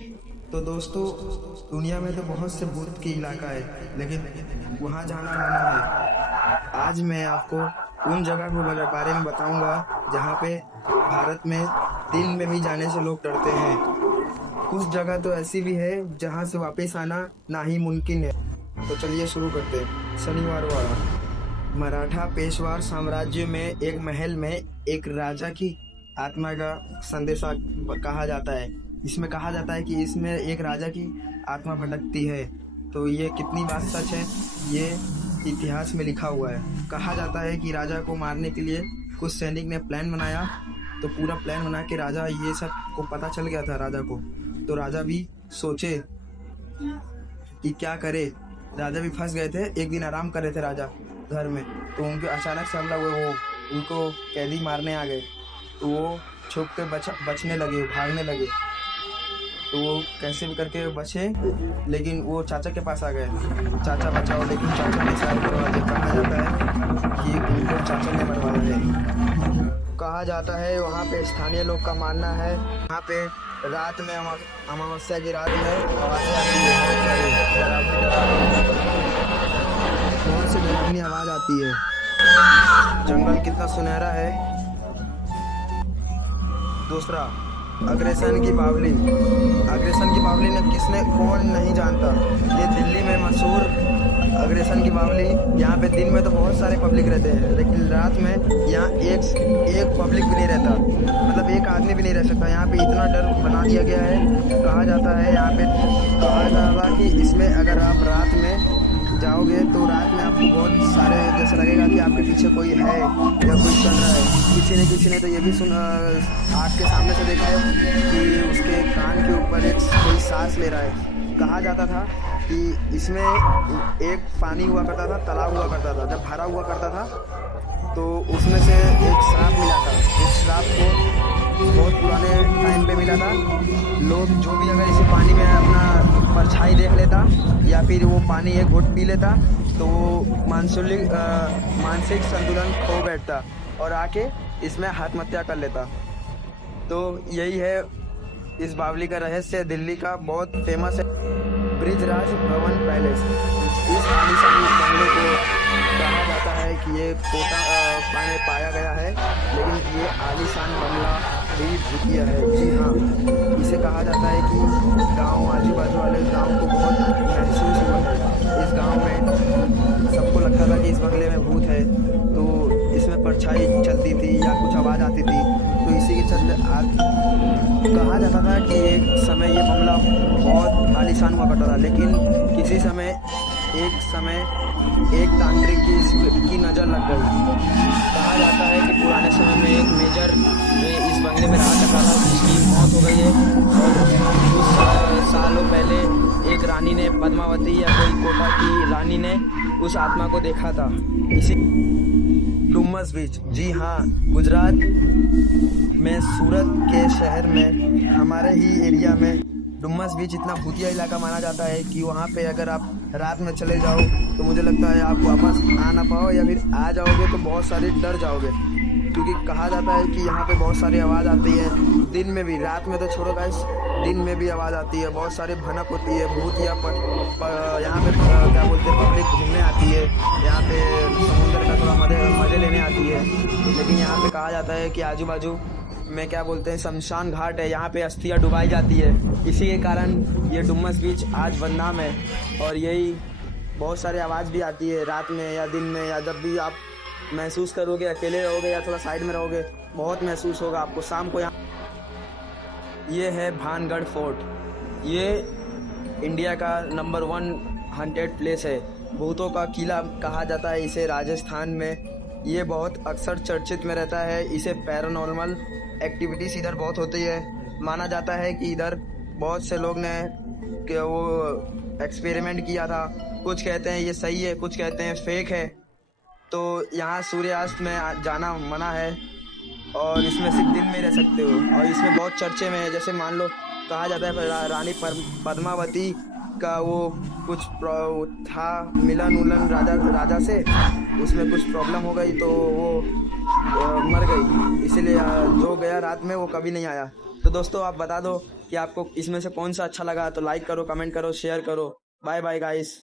तो दोस्तों, दुनिया में तो बहुत से भूत की इलाका है, लेकिन वहाँ जाना मना है। आज मैं आपको उन जगह के बारे में बताऊंगा जहाँ पे भारत में दिन में भी जाने से लोग डरते हैं। कुछ जगह तो ऐसी भी है जहाँ से वापस आना ना ही मुमकिन है। तो चलिए शुरू करते हैं। शनिवार वाला मराठा पेशवार साम्राज्य में एक महल में एक राजा की आत्मा का संदेशा कहा जाता है। इसमें कहा जाता है कि इसमें एक राजा की आत्मा भटकती है। तो ये कितनी बात सच है, ये इतिहास में लिखा हुआ है। कहा जाता है कि राजा को मारने के लिए कुछ सैनिक ने प्लान बनाया। तो पूरा प्लान बना के राजा, ये सब को पता चल गया था राजा को। तो राजा भी सोचे कि क्या करे। राजा भी फंस गए थे। एक दिन आराम कर रहे थे राजा घर में, तो उनके अचानक से हमला हुए। वो उनको कैदी मारने आ गए। तो वो छुप के बचने लगे, भागने लगे। तो वो कैसे भी करके बचे, लेकिन वो चाचा के पास आ गए। चाचा बचाओ, लेकिन चाचा ने सारे मरवा दिए। कहा जाता है कि उनको चाचा ने मरवाया है। कहा जाता है वहाँ पे स्थानीय लोग का मानना है, वहाँ पे रात में अमावस्या की रात में आवाज़ें आती है। बहुत सी डरावनी आवाज़ आती है। जंगल कितना सुनहरा है। दूसरा, अग्रेसन की बावली। अग्रेसन की बावली ने कौन नहीं जानता। ये दिल्ली में मशहूर अग्रेसन की बावली। यहाँ पे दिन में तो बहुत सारे पब्लिक रहते हैं, लेकिन रात में यहाँ एक पब्लिक भी नहीं रहता। मतलब एक आदमी भी नहीं रह सकता। यहाँ पे इतना डर बना दिया गया है। कहा जाता है यहाँ पे, कहा जाता कि इसमें अगर आप रात में जाओगे तो रात में आपको बहुत सारे जैसा लगेगा कि आपके पीछे कोई है या कोई चल रहा है। किसी ने तो ये भी आँख के सामने से देखा है कि उसके कान के ऊपर कोई सांस ले रहा है। कहा जाता था कि इसमें एक पानी हुआ करता था, तालाब हुआ करता था। जब भरा हुआ करता था तो उसमें से एक श्राप मिला था। उस श्राप को बहुत पुराने टाइम पे मिला था। लोग जो भी अगर इसे पानी में अपना परछाई देख लेता या फिर वो पानी एक घुट पी लेता तो मानसिक संतुलन खो बैठता और आके इसमें आत्महत्या कर लेता। तो यही है इस बावली का रहस्य। दिल्ली का बहुत फेमस है ब्रिजराज भवन पैलेस। इस आलीशान बंगले को कहा जाता है कि ये कोटा में पाया गया है, लेकिन ये आलीशान बंगला भी भूतिया है। जी हाँ, इसे कहा जाता है कि गांव, आजू बाजू वाले गांव को बहुत महसूस हुआ है। इस गांव में सबको लगता था कि इस बंगले में भूत है, तो इसमें परछाई चलती थी या कुछ आवाज़ आती थी। तो इसी के चलते कहा जाता था कि एक समय ये बंगला बहुत आलीशान हुआ करता था, लेकिन किसी समय एक तांत्रिक की नज़र लग गई। कहा जाता है कि पुराने समय में एक मेजर में इस बंगले में रहा करता था, जिसकी मौत हो गई है। और कुछ सालों पहले एक रानी ने, पद्मावती या कोई कोटा की रानी ने उस आत्मा को देखा था। इसी डुमस बीच, जी हाँ, गुजरात में सूरत के शहर में हमारे ही एरिया में डुमस बीच इतना भूतिया इलाका माना जाता है कि वहाँ पे अगर आप रात में चले जाओ तो मुझे लगता है आप वापस आ ना पाओ, या फिर आ जाओगे तो बहुत सारे डर जाओगे। क्योंकि कहा जाता है कि यहाँ पे बहुत सारी आवाज़ आती है दिन में भी। रात में तो छोड़ो गाइस, दिन में भी आवाज़ आती है। बहुत सारी भनक होती है, भूत या यहाँ पे क्या बोलते हैं, पब्लिक घूमने आती है। यहाँ पे समुद्र का थोड़ा मज़े लेने आती है। लेकिन यहाँ पे कहा जाता है कि आजू बाजू में क्या बोलते हैं, शमशान घाट है, यहाँ पे अस्थियाँ डुबाई जाती है। इसी के कारण ये डुमस बीच आज बदनाम है। और यही बहुत सारी आवाज़ भी आती है रात में या दिन में, या जब भी आप महसूस करोगे, अकेले रहोगे या थोड़ा साइड में रहोगे, बहुत महसूस होगा आपको शाम को। यहाँ ये है भानगढ़ फोर्ट। ये इंडिया का नंबर 1 हॉन्टेड प्लेस है। भूतों का किला कहा जाता है इसे राजस्थान में। ये बहुत अक्सर चर्चित में रहता है। इसे पैरानॉर्मल एक्टिविटीज़ इधर बहुत होती है। माना जाता है कि इधर बहुत से लोग ने वो एक्सपेरिमेंट किया था। कुछ कहते हैं ये सही है, कुछ कहते हैं फेक है। तो यहाँ सूर्यास्त में जाना मना है और इसमें सिर्फ दिन में रह सकते हो। और इसमें बहुत चर्चे में है, जैसे मान लो कहा जाता है रानी पद्मावती का वो कुछ था मिलन उलन राजा से, उसमें कुछ प्रॉब्लम हो गई तो वो मर गई। इसीलिए जो गया रात में वो कभी नहीं आया। तो दोस्तों आप बता दो कि आपको इसमें से कौन सा अच्छा लगा। तो लाइक करो, कमेंट करो, शेयर करो। Bye bye guys.